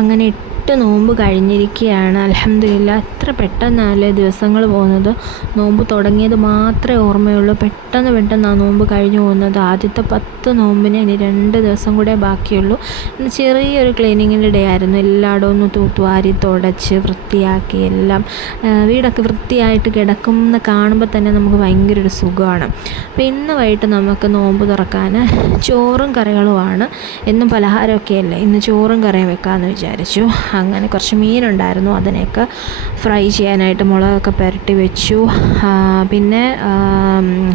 അങ്ങനെ 8 നോമ്പ് കഴിഞ്ഞിരിക്കുകയാണ്. അൽഹംദുലില്ലാ. എത്ര പെട്ടെന്നല്ലേ ദിവസങ്ങൾ പോകുന്നത്. നോമ്പ് തുടങ്ങിയത് മാത്രമേ ഓർമ്മയുള്ളൂ. പെട്ടെന്ന് ആ നോമ്പ് കഴിഞ്ഞു പോകുന്നത്. ആദ്യത്തെ 10 നോമ്പിന് ഇനി 2 ദിവസം കൂടെ ബാക്കിയുള്ളൂ. ഇന്ന് ചെറിയൊരു ക്ലീനിങ്ങിൻ്റെ ഡേ ആയിരുന്നു. എല്ലായിടവും ഒന്ന് തൂത്തുവാരി തുടച്ച് വൃത്തിയാക്കി എല്ലാം വീടൊക്കെ വൃത്തിയായിട്ട് കിടക്കുമെന്ന് കാണുമ്പോൾ തന്നെ നമുക്ക് ഭയങ്കര ഒരു സുഖമാണ്. അപ്പോൾ ഇന്ന് വൈകിട്ട് നമുക്ക് നോമ്പ് തുറക്കാൻ ചോറും കറികളുമാണ്. എന്നും പലഹാരമൊക്കെ അല്ലേ, ഇന്ന് ചോറും കറിയും വെക്കാമെന്ന് വിചാരിച്ചു. അങ്ങനെ കുറച്ച് മീനുണ്ടായിരുന്നു, അതിനെയൊക്കെ ഫ്രൈ ചെയ്യാനായിട്ട് മുളകൊക്കെ പുരട്ടി വെച്ചു.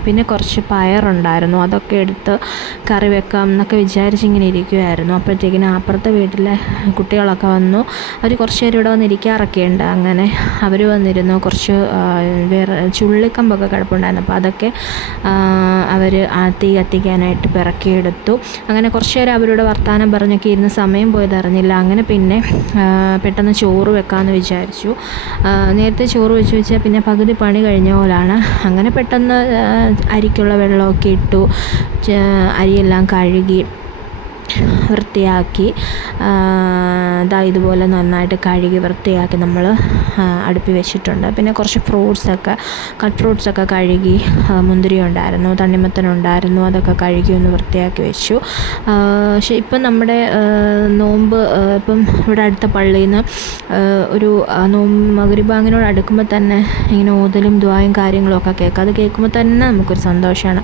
പിന്നെ കുറച്ച് പയറുണ്ടായിരുന്നു, അതൊക്കെ എടുത്ത് കറി വെക്കാം എന്നൊക്കെ വിചാരിച്ചിങ്ങനെ ഇരിക്കുമായിരുന്നു. അപ്പോഴത്തേക്കിനും അപ്പുറത്തെ വീട്ടിലെ കുട്ടികളൊക്കെ വന്നു. അവർ കുറച്ച് നേരം ഇവിടെ വന്നിരിക്കാറൊക്കെ ഉണ്ട്. അങ്ങനെ അവർ വന്നിരുന്നു. കുറച്ച് വേറെ ചുള്ളിക്കമ്പൊക്കെ കിടപ്പുണ്ടായിരുന്നു. അപ്പോൾ അതൊക്കെ അവർ തീ കത്തിക്കാനായിട്ട് പിറക്കിയെടുത്തു. അങ്ങനെ കുറച്ച് നേരം അവരോട് വർത്തമാനം പറഞ്ഞൊക്കെ ഇരുന്ന് സമയം പോയതറിഞ്ഞില്ല. അങ്ങനെ പിന്നെ പെട്ടെന്ന് ചോറ് വെക്കാമെന്ന് വിചാരിച്ചു. നേരത്തെ ചോറ് വെച്ചാൽ പിന്നെ പകുതി പണി കഴിഞ്ഞ പോലാണ്. അങ്ങനെ പെട്ടെന്ന് അരിക്കുള്ള വെള്ളമൊക്കെ ഇട്ടു, അരിയെല്ലാം കഴുകി വൃത്തിയാക്കി ഇതുപോലെ നന്നായിട്ട് കഴുകി വൃത്തിയാക്കി നമ്മൾ അടുപ്പിൽ വെച്ചിട്ടുണ്ട്. പിന്നെ കുറച്ച് കട്ട് ഫ്രൂട്ട്സൊക്കെ കഴുകി, മുന്തിരി ഉണ്ടായിരുന്നു, തണ്ണിമത്തനുണ്ടായിരുന്നു, അതൊക്കെ കഴുകി ഒന്ന് വൃത്തിയാക്കി വെച്ചു. പക്ഷേ ഇപ്പം നമ്മുടെ നോമ്പ് ഇപ്പം ഇവിടെ അടുത്ത പള്ളിയിൽ നിന്ന് ഒരു മഗ്‌രിബ് ബാങ്കിനോട് അടുക്കുമ്പോൾ തന്നെ ഇങ്ങനെ ഓതലും ദുആയും കാര്യങ്ങളൊക്കെ കേൾക്കാം. അത് കേൾക്കുമ്പോൾ തന്നെ നമുക്കൊരു സന്തോഷമാണ്.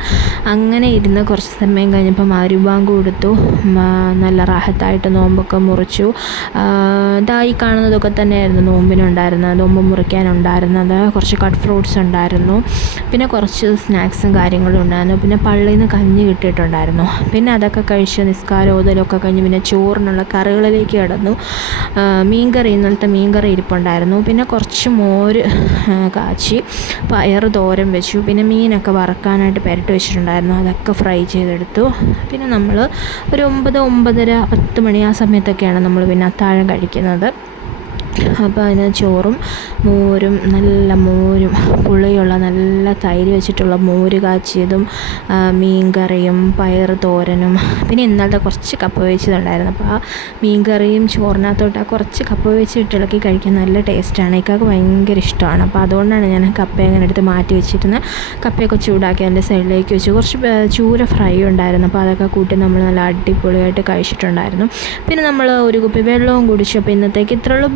അങ്ങനെ ഇരുന്ന് കുറച്ച് സമയം കഴിഞ്ഞപ്പോൾ മഗ്‌രിബ് ബാങ്ക് കൊടുത്തു. നല്ല റാഹത്തായിട്ട് നോമ്പൊക്കെ മുറിച്ചു. ഈ കാണുന്നതൊക്കെ തന്നെയായിരുന്നു നോമ്പിനുണ്ടായിരുന്നത്, നോമ്പ് മുറിക്കാനുണ്ടായിരുന്നത്. കുറച്ച് കട്ട് ഫ്രൂട്ട്സ് ഉണ്ടായിരുന്നു, പിന്നെ കുറച്ച് സ്നാക്സും കാര്യങ്ങളും ഉണ്ടായിരുന്നു. പിന്നെ പള്ളിയിൽ നിന്ന് കഞ്ഞി കിട്ടിയിട്ടുണ്ടായിരുന്നു. പിന്നെ അതൊക്കെ കഴിച്ച് നിസ്കാരം ഓതലൊക്കെ കഴിഞ്ഞ് പിന്നെ ചോറിനുള്ള കറികളിലേക്ക് കിടന്നു. ഇന്നലത്തെ മീൻകറി ഇരിപ്പുണ്ടായിരുന്നു. പിന്നെ കുറച്ച് മോര് കാച്ചി, പയർ തോരൻ വെച്ചു. പിന്നെ മീനൊക്കെ വറക്കാനായിട്ട് പുരട്ടി വെച്ചിട്ടുണ്ടായിരുന്നു, അതൊക്കെ ഫ്രൈ ചെയ്തെടുത്തു. പിന്നെ നമ്മൾ ഒരു 9:30 10 മണി ആ സമയത്തൊക്കെയാണ് നമ്മൾ പിന്നെ അത്താഴം കഴിക്കുന്നത്. അപ്പോൾ അതിന് ചോറും മോരും, നല്ല മോരും, പുളിയുള്ള നല്ല തൈര് വെച്ചിട്ടുള്ള മോര് കാച്ചിയതും, മീൻകറിയും പയർ തോരനും, പിന്നെ ഇന്നലത്തെ കുറച്ച് കപ്പ വേവിച്ചതുണ്ടായിരുന്നു. അപ്പോൾ ആ മീൻകറിയും ചോറിനകത്തോട്ട് ആ കുറച്ച് കപ്പ വേവിച്ചിട്ട് ഇളക്കി കഴിക്കാൻ നല്ല ടേസ്റ്റാണ്. ഇക്കാക്ക് ഭയങ്കര ഇഷ്ടമാണ്. അപ്പോൾ അതുകൊണ്ടാണ് ഞാൻ കപ്പ അങ്ങനെ എടുത്ത് മാറ്റി വെച്ചിരുന്നത്. കപ്പയൊക്കെ ചൂടാക്കി അതിൻ്റെ സൈഡിലേക്ക് വെച്ച് കുറച്ച് ചൂര ഫ്രൈ ഉണ്ടായിരുന്നു. അപ്പോൾ അതൊക്കെ കൂട്ടി നമ്മൾ നല്ല അടിപൊളിയായിട്ട് കഴിച്ചിട്ടുണ്ടായിരുന്നു. പിന്നെ നമ്മൾ ഒരു കുപ്പി വെള്ളവും കുടിച്ചു. അപ്പോൾ ഇന്നത്തേക്ക് ഇത്രയുള്ളൂ.